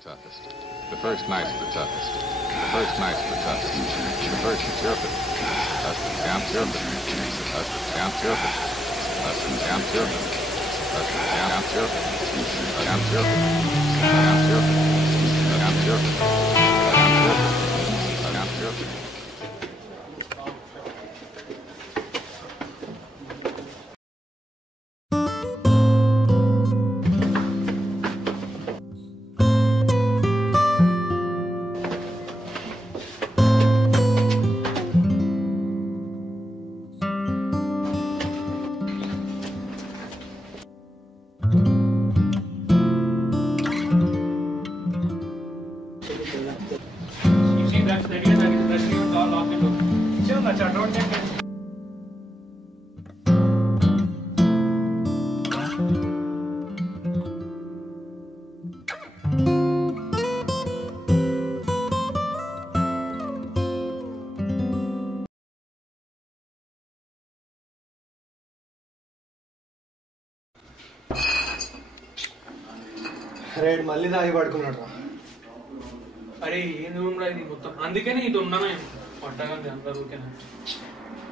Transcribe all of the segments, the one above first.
toughest. The first night's the toughest. The first night's the toughest. The first is turfed. That's the jam turfed. That's the jam turfed. That's the jam turfed. That's the jam turfed. Jam turfed. Jam turfed. Jam turfed. Jam turfed. Red మళ్ళీ దాగి పడుకున్నాడు రా. అరే ఏం room రా ఇది మొత్తం, అందుకనే ఇది ఉన్నాను నేను పట్టగానే అందరు ఊరికేనా.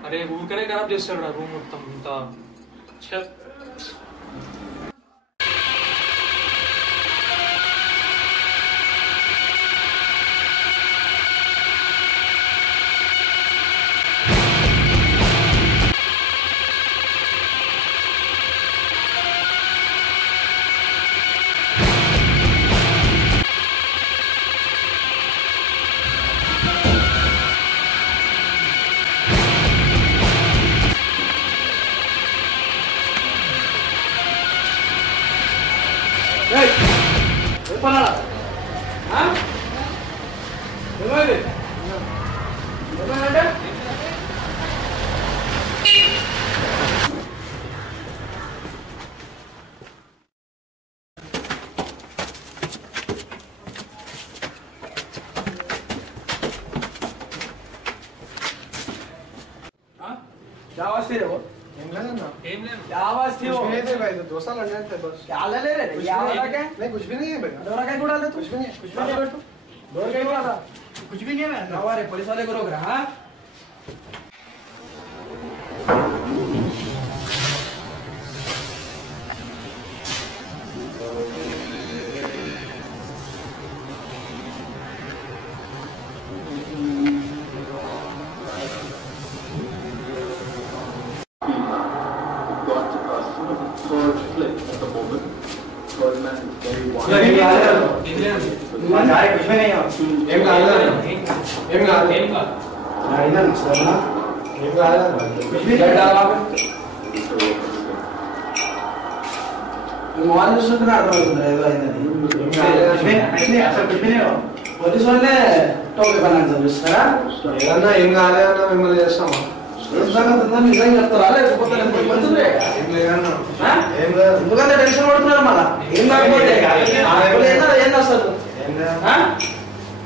అరే ఊరికనే ఖరాబ్ చేస్తాడు రా రూమ్ మొత్తం ఇంత. दोस्त लड़ने बस क्या ले रहे नहीं कुछ भी नहीं है बेटा। डोरा क्या उड़ा दे तू? कुछ भी नहीं बेटा। डोरा क्या उड़ा था? कुछ भी नहीं है। हमारे पुलिस वाले को रोक रहा है।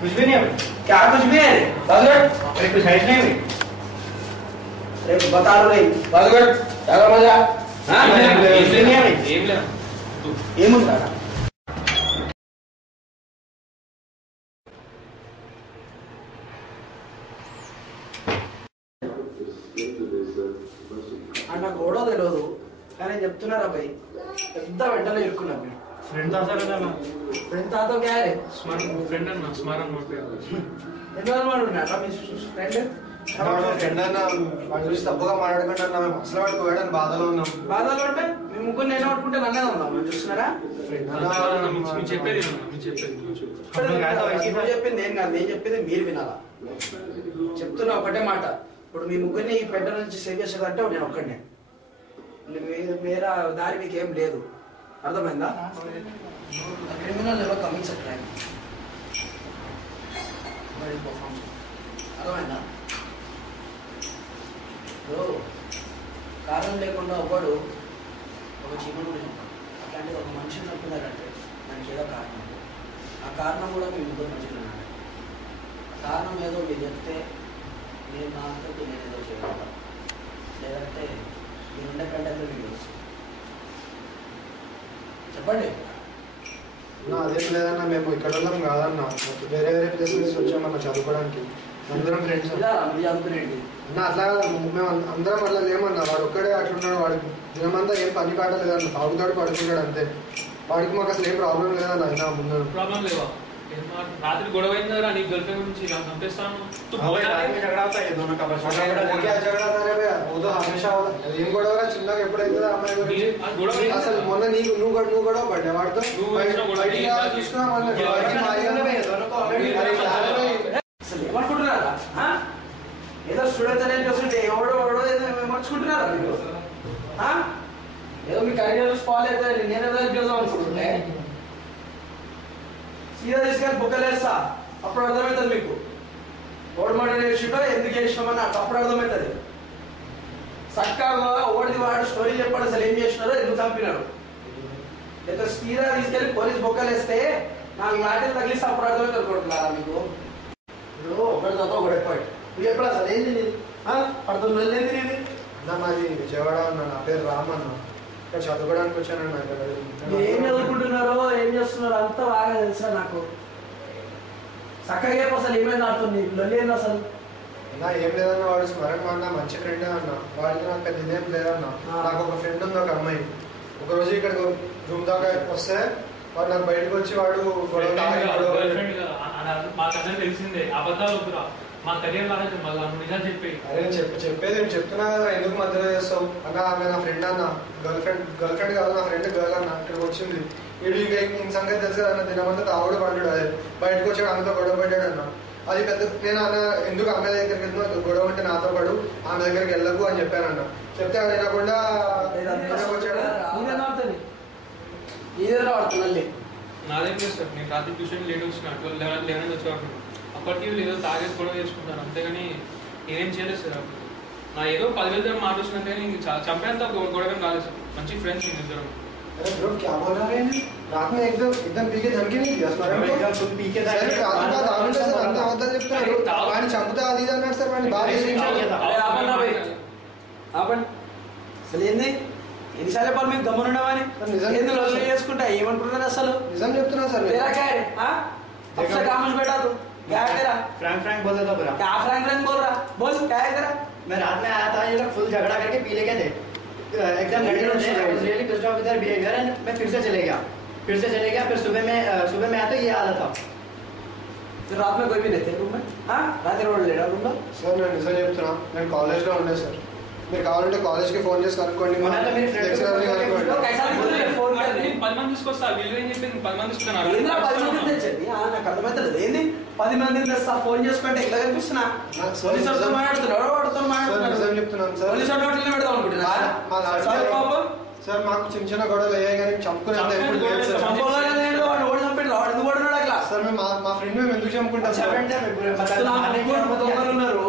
कुछ भी नहीं है क्या? कुछ भी है अरे कुछ है नहीं भाई। अरे बता रहा नहीं बाजूगढ़ क्या मजा हां कुछ नहीं है भाई। ये मुंडा అన్న గోడో తెలియదు కానీ చెప్తున్నారా భయ్ పెద్ద వెంటనే ఇరుక్కున్నాను. फ्रेंड था सर ना फ्रेंड था तो क्या है स्मरण फ्रेंड है ना स्मरण नोट पे ఎందుకు మాట్లాడుతున్నా మీ ఫ్రెండ్ ఫ్రెండ్ అన్న వాడి గురించి తప్పుగా మాట్లాడకుండా మేము అసలు వాడికి పోయాడని బాధలో ఉన్నాం. బాధలో అంటే మీ ముగ్గురు నేను ఆడుకుంటే నన్నే ఉన్నాం మీరు చూస్తున్నారా? మీ చెప్పేది చెప్పింది ఏం కాదు, నేను చెప్పేది మీరు వినాలా. చెప్తున్నా ఒకటే మాట, ఇప్పుడు మీ ముగ్గురిని ఈ పెద్ద నుంచి సేవ్ చేసేదంటే నేను ఒక్కడే, मेरा दारी మీకు ఏం లేదు. అర్థమైందా? క్రిమినల్ ఎవరో కమిట్స్ క్రైమ్ మరి పర్ఫార్మ్ అర్థమైందా? కారణం లేకుండా ఒకడు ఒక చీమను అట్లాంటిది ఒక మనిషిని చంపుతున్నారంటే దానికి ఏదో కారణం ఉంది. ఆ కారణం కూడా మీ ముగ్గురు మధ్యలో ఉన్నాడు. కారణం ఏదో మీరు చెప్తే నేను నా అంతటి నేను ఏదో చేయగలుగుతాను, లేదంటే మీరుండే కంటే మీకు చెప్పండి. అదేం లేదన్నా, మేము ఇక్కడ ఉన్నాం కాదన్నా, వేరే వేరే ప్లేస్ నుంచి వచ్చామన్నా చదువుకోవడానికి. అందరం ఫ్రెండ్స్ అన్న. అట్లా మేము అందరం అట్లా లేమన్నా. వాడు ఒక్కడే అట్లున్నాడు. వాడికి దినమంతా ఏం పని పాట లేదన్న, తాగుతాడు పడుకుంటాడు అంతే. వాడికి మాకు అసలు ఏం ప్రాబ్లం లేదన్న. అయినా ముందు ప్రాబ్లం లేవా? రాత్రి గొడవ అయింది కదా నీ గర్ల్ ఫ్రెండ్ గురించి చంపేస్తాను. ఏం గొడవ చిన్నగా ఎప్పుడైతుందో అమ్మాయి గురించి అసలు మొన్న నువ్వు గొడవ పడ్డా వాడితో అసలు ఏమనుకుంటున్నారా? ఏదో స్టూడెంట్స్ అనేది వస్తుంటే ఎవడో ఏమర్చుకుంటున్నారా మీరు? ఏదో మీ కరీర్ స్పాల్ అయితే నేనేదో చేద్దాం అనుకుంటుంటే సీదా తీసుకెళ్ళి బుక్కలేస్తా, అప్పుడు అర్థమవుతుంది మీకు. ఓడి మాట వేసిండో ఎందుకు వేసినామని అప్పుడు అర్థమవుతుంది. చక్కగా ఓడిది వాడు స్టోరీ చెప్పాడు, అసలు ఏం చేసినారో ఎందుకు చంపినారు. లేదా సీదా తీసుకెళ్ళి పోలీస్ బొక్కలేస్తే 4 లాఠీలు తగిలిస్తే అప్పుడు అర్థమవుతుంది అనుకుంటున్నారా మీకు? ఇప్పుడు ఒకటి తప్ప ఒకటి ఎప్పాడు. నువ్వు ఎప్పుడు అసలు ఏంది పడుతుంది వెళ్ళేది నీది? అన్న మాది విజయవాడ అన్న, నా పేరు రామ్ అన్న. ఇక్కడ చదువుకోవడానికి వచ్చానన్న. ఏం చదువుకుంటున్నారో ఏం చేస్తున్నారో అంతా బాగా తెలుసా నాకు. చక్కగా అసలు ఏమైంది ఆడుతుంది లొల్లేంది అసలు? అన్న ఏం లేదన్న, వాడు స్మరణ అన్న మంచి ఫ్రెండ్ అన్న. వాడికి నాకు పెద్ద ఇదేం లేదన్న. నాకు ఒక ఫ్రెండ్ ఉంది, ఒక అమ్మాయి. ఒకరోజు ఇక్కడ రూమ్ దాకా వస్తే వాడు నాకు బయటకు వచ్చి వాడు మాకు తెలిసిందే అబద్ధాలు వద్దురా, మా కెరీర్ లాగా మళ్ళీ నిజాలు చెప్పి. అరే చెప్పేది నేను చెప్తున్నా కదా, ఎందుకు మధ్యలో చేస్తావు అన్న? ఆమె నా ఫ్రెండ్ అన్న, గర్ల్ ఫ్రెండ్ కాదు, నా ఫ్రెండ్ గర్ల్ అన్న. ఇక్కడికి వచ్చింది వీడు. ఇంకా ఇంక సంగతి తెలుసు అన్న, దినమంతా తాగుడు పడ్డాడు. అదే బయటకు వచ్చాడు, ఆమెతో గొడవ పడ్డాడు అన్న. అది పెద్ద నేను అన్న ఎందుకు అమ్మాయి దగ్గరికి వెళ్తున్నా, గొడవ అంటే నాతో పడు, ఆమె దగ్గరికి వెళ్ళకు అని చెప్పానన్న. చెప్తే అది వినకుండా నాదేం లేదు సార్. నేను రాత్రి ట్యూషన్ లేట్ వచ్చిన 12-11 వచ్చేవాడు. అప్పటికి వీళ్ళు ఏదో తాగేసి గొడవ చేసుకుంటారు అంతేగాని నేనేం చేయలేదు సార్. అప్పుడు నా ఏదో 10,000 మాట వచ్చినంత కానీ చంపేంత గొడవ కాలేదు సార్. మంచి ఫ్రెండ్స్ నేను ఇద్దరం. చంపుతా అది అన్నాడు సార్. అసలు ఏంది ఎన్నిసార్లు చెప్పాలి మీకు గమ్మునుండమని? చేసుకుంటా ఏమనుకుంటున్నారు అసలు? నిజం చెప్తున్నా సార్. बैठा तू क्या है तेरा? फ्रैंक बोल रहा था पूरा। क्या फ्रैंक बोल रहा? बोल क्या है तेरा? मैं रात में आया था, ये लोग फुल झगड़ा करके पी लेके थे, एकदम really pissed off with their behaviour and मैं फिर से चले गया। फिर सुबह में आया तो ये हालत था। फिर रात में कोई भी नहीं थे रूम में? हाँ रात रोड ले रहा रूम में सर। मैं निजम చెప్తున్నా, నేను కాలేజ్ లో ఉండే సార్. మీరు కావాలంటే కాలేజ్ కి ఫోన్ చేసి కనుక్కోండి. कैसा फोन कर 10 మంది తీసుకొస్తా. వీళ్ళు ఏం చెప్పింది 10 మంది తీసుకున్నారు. ఏంద్రా 10 మంది తెచ్చండి? నాకు అర్థమవుతలేదు. ఏంది 10 మందిని తెస్తా ఫోన్ చేసుకుంటే ఎట్లా కనిపిస్తున్నా? పోలీసు వాళ్ళతో మాట్లాడుతున్నాడు, వాడితో మాట్లాడుతున్నాడు. నిజం చెప్తున్నాను సార్. పోలీసు వాళ్ళ హోటల్లో పెడదాం అనుకుంటున్నా సార్. మాకు చిన్న చిన్న గొడవలు అయ్యాయి కానీ చంపుకునేంత ఎప్పుడు లేదు సార్. వాడు ఓడి చంపాడు, వాడు ఎందుకు ఓడినాడు అట్లా? సార్ మేము మా ఫ్రెండ్ మేము ఎందుకు చంపుకుంటాం సార్? ఉన్నారు,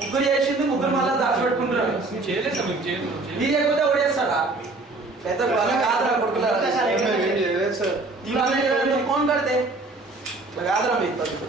ముగ్గురు చేసింది, ముగ్గురు మళ్ళీ దాచిపెట్టుకుంటున్నారు. చేయలేదు సార్. మీకు నీ లేకపోతే ఓడేస్తాడా? పెద్ద కాదురా కొడుకులా సార్. ఫోన్ కడితే ఇట్లా కాదురా మీకు పద్ధతి.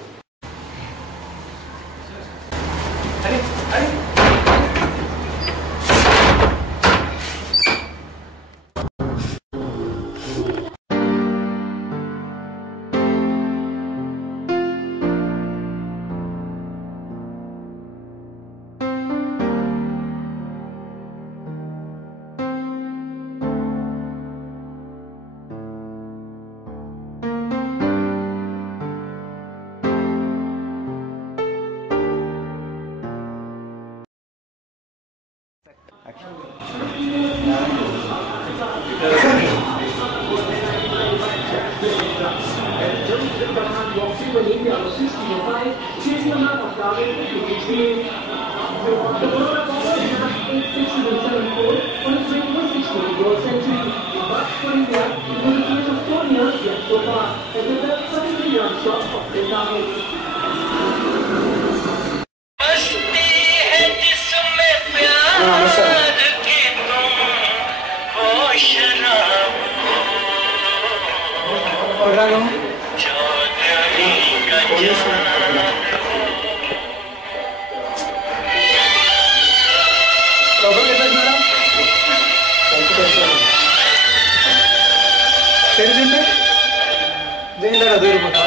దేనిలో దూరిపోతా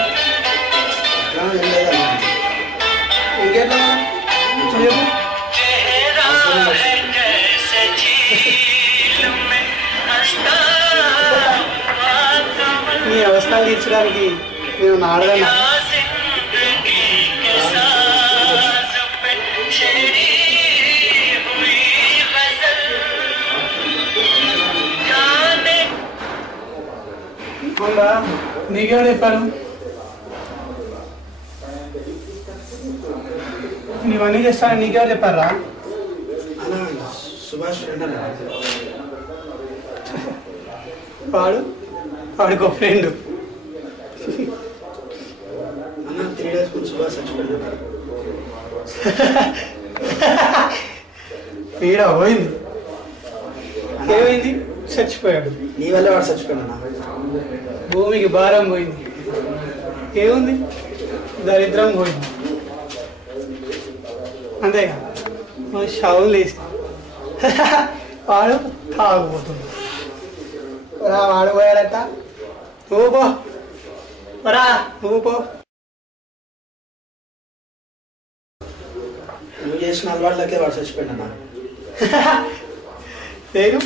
ఇంకేట్లా నీ అవసరాలు తీర్చడానికి నేను నాడగలను నీకెవరు చెప్పాను నీవన్నీ చేస్తాను నీకెవరు చెప్పారా సుభాష్ ఫ్రెండ్ అన్న వాడికి ఒక ఫ్రెండ్ అన్న 3 days ముందు సుభాష్ చచ్చిపోయాడు పీడ పోయింది ఏమైంది చచ్చిపోయాడు నీ వల్ల వాడు చచ్చిపోయాడు అన్న భూమికి భారం పోయింది ఏముంది దరిద్రం పోయింది అంతేగా శవం లేసి వాడు తాగుపోతుంది వాడు పోయాడట నువ్వు పో నువ్వు పో నువ్వు చేసిన అలవాట్లకే వాడు చచ్చిపోయాడు అన్న నేను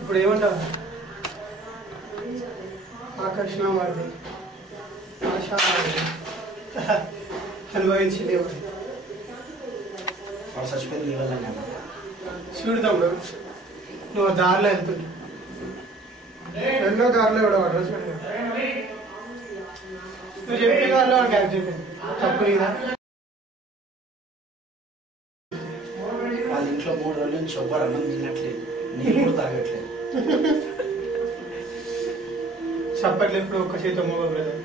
ఇప్పుడు ఏమంటావు ఆకర్షణ వాడిది ఆశ వాడిది అనుభవించింది వాడు చచ్చిపోయింది నీ వల్ల చూడు తమ్ముడు నువ్వు దారిలో వెళ్తుంది రెండో దారిలో కూడా అడ్రస్ నువ్వు చెప్పే దారిలో వాడు క్యాచ్ చెప్పింది తప్పు లేదా వాళ్ళ ఇంట్లో 3 రోజుల నుంచి ఎవ్వరు అన్నం తినట్లేదు నీళ్ళు కూడా తాగట్లేదు చప్పట్లు ఎప్పుడు ఒక్క చేత మోగ బ్రదర్